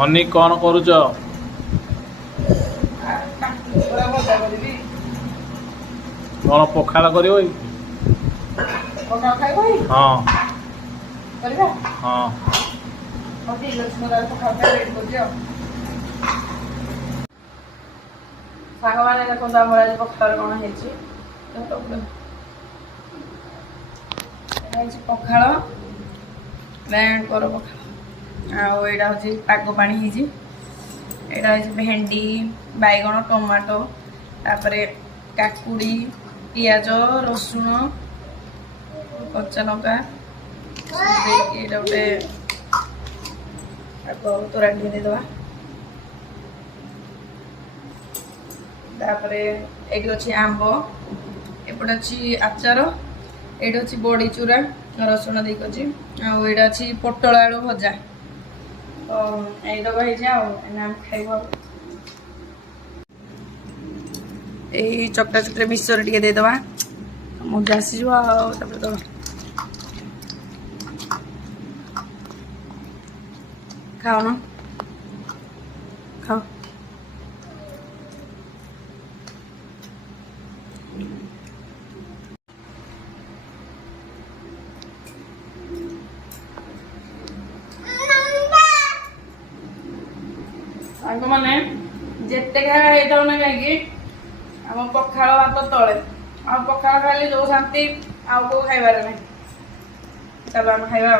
Money कौन करुच कौन पखाड़ कर हाँ हाँ साग मैंने देखो आज पखाड़ कौन है पखाड़ बैंड कर पखाड़ आईटा हूँ पाग पानी यहाँ भेंडी बैगण टमाटो तापर काकुड़ी पियाज रसुण कच्चा लंका गोटे तोरा देदेवा तापर ये अच्छी आंब एपटे अच्छी आचार ये अच्छी बड़ी चूरा रसुण देख यहाँ अच्छी पोटल आलू भजा तो यही खाइब यही चकटा चकटे मिक्सचर टे देदेवा मजा आसीज तो खाओ ना खाओ साग मैंने जिते खाइबा ना कहीं आम पखाड़ भात तले आ पखाड़ खाइले जो शांति आउ को खाइबार ना चलो आम खाइबा।